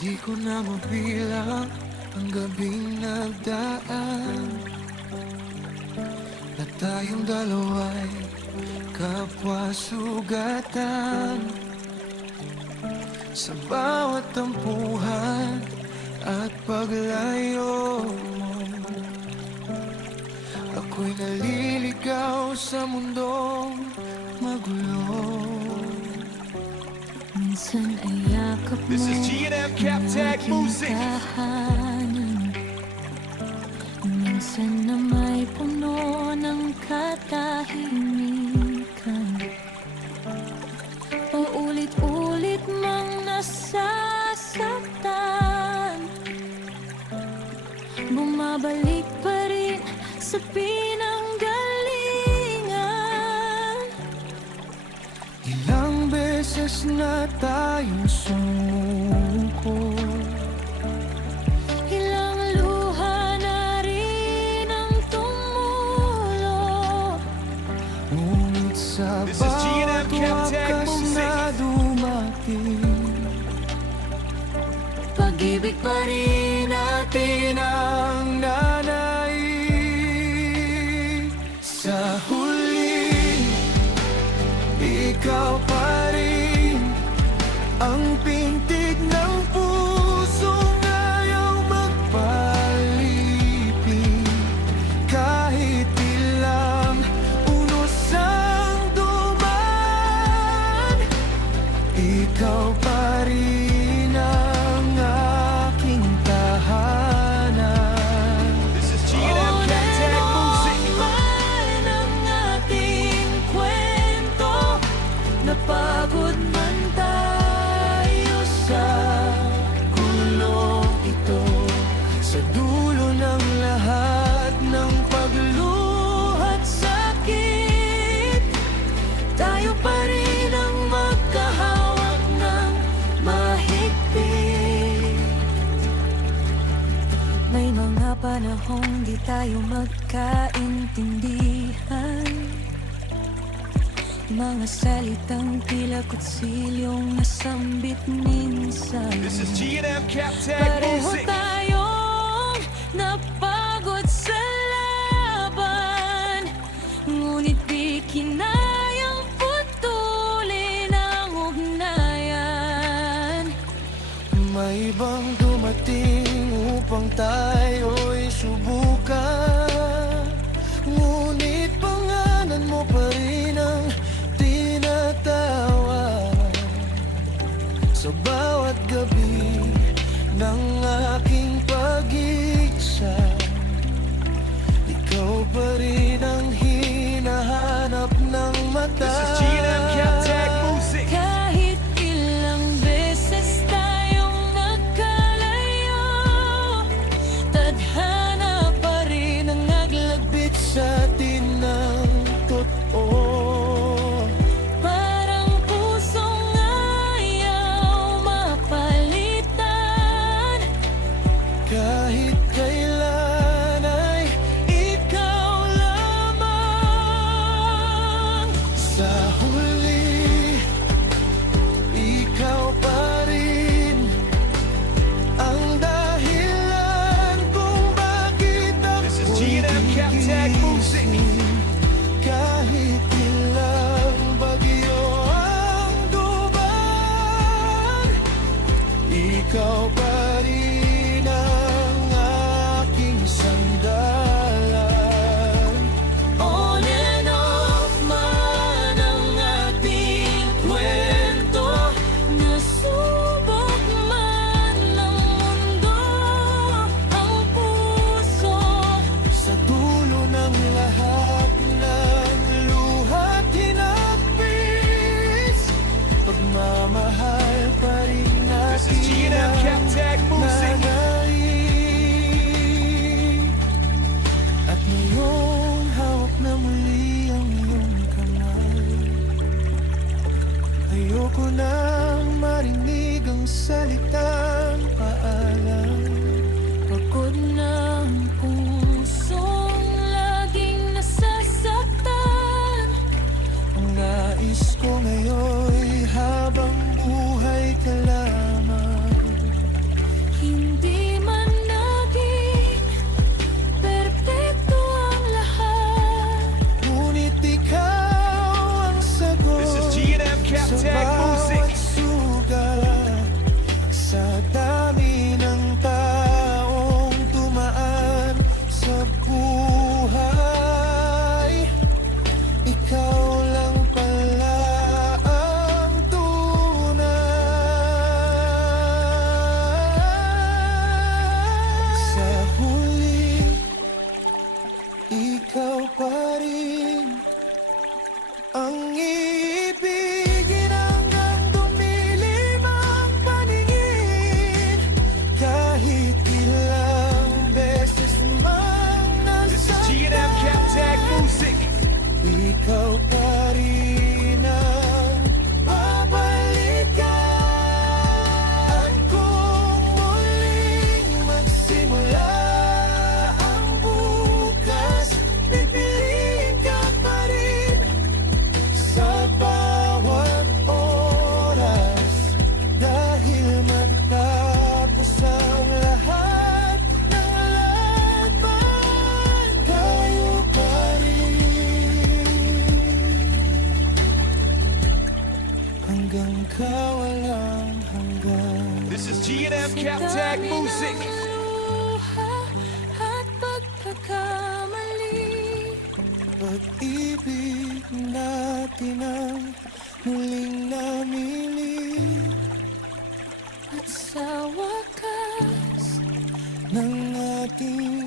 Di ko na mabilang ang gabing nagdaan na tayong dalawa'y kapwa sugatan. Sa bawat tampuhan at paglayo mo, ako'y naliligaw sa mundong magulo. Minsan ay yakap mo This is G&M Cap Tag Music. tahanan. Minsan na may puno ng katahimikan. Paulit-ulit mang nasasaktan, bumabalik pa rin sa pinanggalingan. Ilang beses na tayong sumuko, Ilang luha na rin ang tumulo. ngunit sa This is G&M bawat Cap Tag wakas Music. na dumating, pag-ibig pa rin natin ang nanaig. Sa huli, ikaw pa rin ang pintig ng pusong ayaw magpalipig. Kahit ilang unos ang dumaan, ikaw pa rin ang aking tahanan. This is G&M Cap Tag Music. Man ang ating kwento, napagod man tayo sa Kulong ito, sa dulo ng lahat ng pagluhat sakit, tayo pa rin ang magkahawak ng mahigpit. May mga panahong di tayo magkaintindihan, mga salitang tila kutsilyong nasambit minsan. This is G&M Cap Tag Pareho Music. tayong napagod sa laban, ngunit di kinayang putulin ang ugnayan. May ibang dumating upang tayo'y subukan, ngunit pangalan mo pa rin ang tinatawag. Sa bawat gabi ng aking pag-iisa, ikaw pa rin ang hinahanap ng mata. This is G&M Cap Tag Music. Kahit ilang beses tayong nagkalayo, tadhana pa rin ang Naglagbit sa atin ng totoo. parang pusong ayaw mapalitan. Kahit kailan ay ikaw lamang. Sa huli, ikaw pa rin ang dahilan kung bakit This is ako'y G&M Cap Tag Music. gigising. Kahit ilang bagyo ang dumaan, ikaw pa rin ang aking sandalan. On and off man ang ating kwento, nasubok man ng mundo ang puso. Sa dulo ng lahat ng luha't hinapis, pagmamahal pa rin This is natin G&M Cap Tag Music. nanaig. At ngayong hawak na muli ang iyong kamay, ayoko nang marinig ang salitang paalam. Pagod na ang pusong laging nasasaktan, Ang nais ko ngayon'y habang buhay ka lamang, ikaw pa rin ang babalikan. At kung muling magsimula ang bukas, pipiliin ka pa rin sa bawat oras. Dahil matapos ang lahat ng laban, tayo pa rin hanggang kawalang hanggan. This is G&M Captag Music. luha at pagkakamali. Pag-ibig natin ang muling namili At sa wakas, ng ating